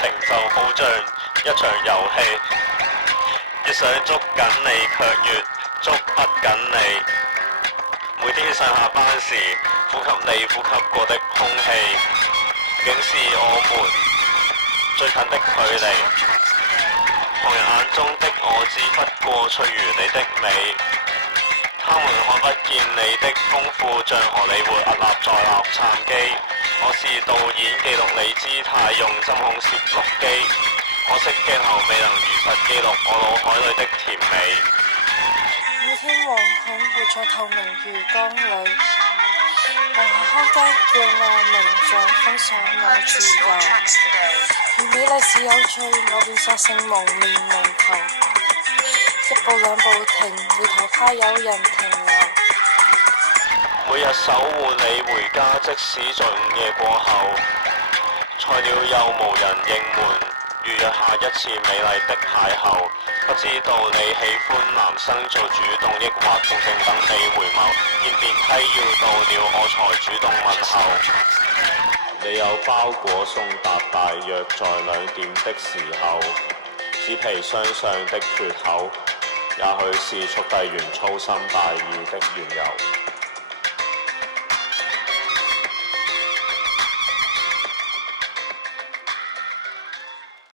情就好像一場遊戲，越想捉緊你，卻越捉不緊你。每天上下班時，呼吸你呼吸過的空氣，竟是我們最近的距離。旁人眼中的我只不過脆如你的美，他們看不見你的豐富，像荷里活屹立在洛杉磯。我是導演，記錄你姿態，用針孔攝錄機，可惜鏡頭未能如實記錄我腦海裏的甜美。每天惶恐活在透明魚缸裏，留下空間叫我名在封鎖我自由。而美麗是有趣，我便索性蒙面蒙頭，一步兩步停，回頭怕有人停留。每日守護你回家，即使在午夜過後，菜鳥又無人應門，預約下一次美麗的邂逅。不知道你喜歡男生做主動，抑或同情等你回眸。見電梯要到了，我才主動問候。你有包裹送達，大約在2點的時候，紙皮箱上的缺口，也許是速遞員粗心大意的緣由。